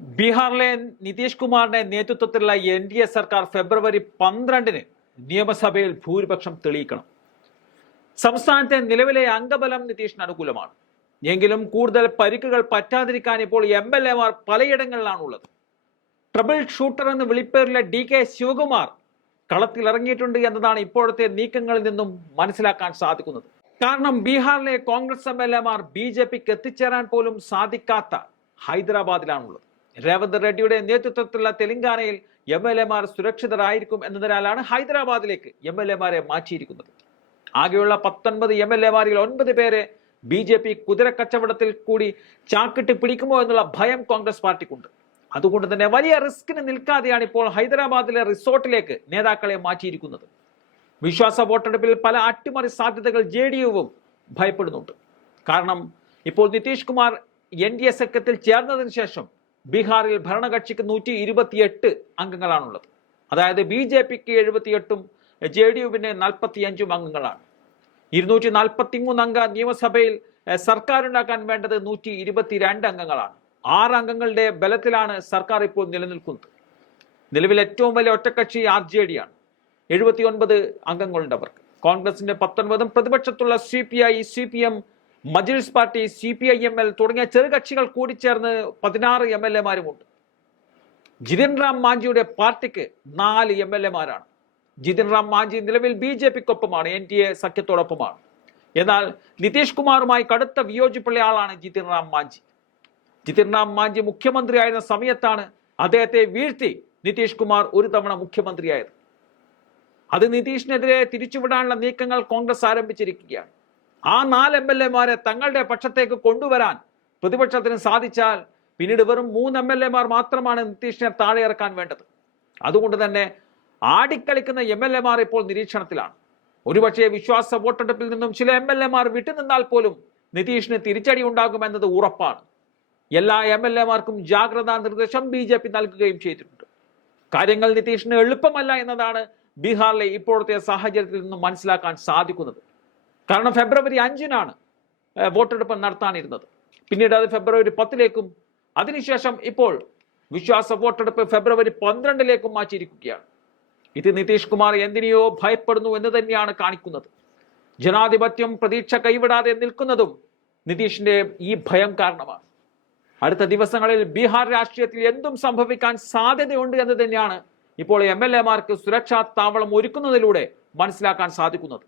ബീഹാറിലെ നിതീഷ് കുമാറിന്റെ നേതൃത്വത്തിലുള്ള എൻ ഡി എ സർക്കാർ ഫെബ്രുവരി പന്ത്രണ്ടിന് നിയമസഭയിൽ ഭൂരിപക്ഷം തെളിയിക്കണം. സംസ്ഥാനത്തെ നിലവിലെ അംഗബലം നിതീഷിന് അനുകൂലമാണ്. എങ്കിലും കൂടുതൽ പരിക്കുകൾ പറ്റാതിരിക്കാൻ ഇപ്പോൾ എം എൽ എമാർ പലയിടങ്ങളിലാണുള്ളത്. ട്രബിൾ ഷൂട്ടർ എന്ന് വിളിപ്പേരിലെ ഡി കെ ശിവകുമാർ കളത്തിലിറങ്ങിയിട്ടുണ്ട് എന്നതാണ് ഇപ്പോഴത്തെ നീക്കങ്ങളിൽ നിന്നും മനസ്സിലാക്കാൻ സാധിക്കുന്നത്. കാരണം ബീഹാറിലെ കോൺഗ്രസ് എം എൽ എമാർ ബി ജെ പിക്ക് എത്തിച്ചേരാൻ പോലും സാധിക്കാത്ത ഹൈദരാബാദിലാണുള്ളത്. രേവന്ത് റെഡ്ഡിയുടെ നേതൃത്വത്തിലുള്ള തെലങ്കാനയിൽ എം എൽ എമാർ സുരക്ഷിതരായിരിക്കും എന്നതിനാലാണ് ഹൈദരാബാദിലേക്ക് എം എൽ എമാരെ മാറ്റിയിരിക്കുന്നത്. ആകെയുള്ള പത്തൊൻപത് എം എൽ എമാരിൽ ഒൻപത് പേരെ ബി ജെ പി കുതിരക്കച്ചവടത്തിൽ കൂടി ചാക്കിട്ട് പിടിക്കുമോ എന്നുള്ള ഭയം കോൺഗ്രസ് പാർട്ടിക്കുണ്ട്. അതുകൊണ്ട് തന്നെ വലിയ റിസ്കിന് നിൽക്കാതെയാണ് ഇപ്പോൾ ഹൈദരാബാദിലെ റിസോർട്ടിലേക്ക് നേതാക്കളെ മാറ്റിയിരിക്കുന്നത്. വിശ്വാസ വോട്ടെടുപ്പിൽ പല അട്ടിമറി സാധ്യതകൾ ജെ ഡി യുവും ഭയപ്പെടുന്നുണ്ട്. കാരണം ഇപ്പോൾ Nitish Kumar N D A സഖ്യത്തിൽ ചേർന്നതിന് ശേഷം ബീഹാറിൽ ഭരണകക്ഷിക്ക് നൂറ്റി ഇരുപത്തിയെട്ട് അംഗങ്ങളാണുള്ളത്. അതായത് ബി ജെ പിക്ക് എഴുപത്തിയെട്ടും ജെ ഡി യുവിന് നാൽപ്പത്തിയഞ്ചും അംഗങ്ങളാണ്. ഇരുന്നൂറ്റി നാൽപ്പത്തി മൂന്ന് അംഗ നിയമസഭയിൽ സർക്കാരുണ്ടാക്കാൻ വേണ്ടത് നൂറ്റി ഇരുപത്തിരണ്ട് അംഗങ്ങളാണ്. ആറ് അംഗങ്ങളുടെ ബലത്തിലാണ് സർക്കാർ ഇപ്പോൾ നിലനിൽക്കുന്നത്. നിലവിൽ ഏറ്റവും വലിയ ഒറ്റക്കക്ഷി ആർ ജെ ഡി ആണ്. എഴുപത്തി ഒൻപത് അംഗങ്ങളുണ്ട് അവർക്ക്. കോൺഗ്രസിന്റെ പത്തൊൻപതും പ്രതിപക്ഷത്തുള്ള C P I C P M Majlis party C P I M L തുടങ്ങിയ ചെറുകക്ഷികൾ കൂടിച്ചേർന്ന് പതിനാറ് എം എൽ എമാരുമുണ്ട് ജിതിൻ റാം മാഞ്ചിയുടെ പാർട്ടിക്ക് നാല് എം എൽ എമാരാണ് ജിതിൻ റാം മാഞ്ചി നിലവിൽ ബി ജെ പിക്കൊപ്പമാണ് എൻ ഡി എ സഖ്യത്തോടൊപ്പമാണ്. എന്നാൽ നിതീഷ് കുമാറുമായി കടുത്ത വിയോജിപ്പുള്ള ആളാണ് ജിതിൻ റാം മാഞ്ചി. ജിതിൻ റാം മാഞ്ചി മുഖ്യമന്ത്രിയായിരുന്ന സമയത്താണ് അദ്ദേഹത്തെ വീഴ്ത്തി നിതീഷ് കുമാർ ഒരു തവണ മുഖ്യമന്ത്രിയായത്. അത് നിതീഷിനെതിരെ തിരിച്ചുവിടാനുള്ള നീക്കങ്ങൾ കോൺഗ്രസ് ആരംഭിച്ചിരിക്കുകയാണ്. ആ നാല് എം എൽ എമാരെ തങ്ങളുടെ പക്ഷത്തേക്ക് കൊണ്ടുവരാൻ പ്രതിപക്ഷത്തിന് സാധിച്ചാൽ പിന്നീട് വെറും മൂന്ന് എം എൽ എമാർ മാത്രമാണ് നിതീഷിനെ താഴെ ഇറക്കാൻ വേണ്ടത്. അതുകൊണ്ട് തന്നെ ആടിക്കളിക്കുന്ന എം എൽ എമാർ ഇപ്പോൾ നിരീക്ഷണത്തിലാണ്. ഒരുപക്ഷെ വിശ്വാസ വോട്ടെടുപ്പിൽ നിന്നും ചില എം എൽ എമാർ വിട്ടുനിന്നാൽ പോലും നിതീഷിന് തിരിച്ചടി ഉണ്ടാകുമെന്നത് ഉറപ്പാണ്. എല്ലാ എം എൽ എമാർക്കും ജാഗ്രതാ നിർദ്ദേശം ബി ജെ പി നൽകുകയും ചെയ്തിട്ടുണ്ട്. കാര്യങ്ങൾ നിതീഷിന് എളുപ്പമല്ല എന്നതാണ് ബീഹാറിലെ ഇപ്പോഴത്തെ സാഹചര്യത്തിൽ നിന്നും മനസ്സിലാക്കാൻ സാധിക്കുന്നത്. കാരണം ഫെബ്രുവരി അഞ്ചിനാണ് വോട്ടെടുപ്പ് നടത്താനിരുന്നത്. പിന്നീട് അത് ഫെബ്രുവരി പത്തിലേക്കും അതിനുശേഷം ഇപ്പോൾ വിശ്വാസ വോട്ടെടുപ്പ് ഫെബ്രുവരി പന്ത്രണ്ടിലേക്കും മാറ്റിയിരിക്കുകയാണ്. ഇത് നിതീഷ് കുമാർ എന്തിനെയോ ഭയപ്പെടുന്നു എന്ന് തന്നെയാണ് കാണിക്കുന്നത്. ജനാധിപത്യം പ്രതീക്ഷ കൈവിടാതെ നിൽക്കുന്നതും നിതീഷിന്റെ ഈ ഭയം കാരണമാണ്. അടുത്ത ദിവസങ്ങളിൽ ബീഹാർ രാഷ്ട്രീയത്തിൽ എന്തും സംഭവിക്കാൻ സാധ്യതയുണ്ട് എന്ന് തന്നെയാണ് ഇപ്പോൾ എം എൽ എമാർക്ക് സുരക്ഷാ താവളം ഒരുക്കുന്നതിലൂടെ മനസ്സിലാക്കാൻ സാധിക്കുന്നത്.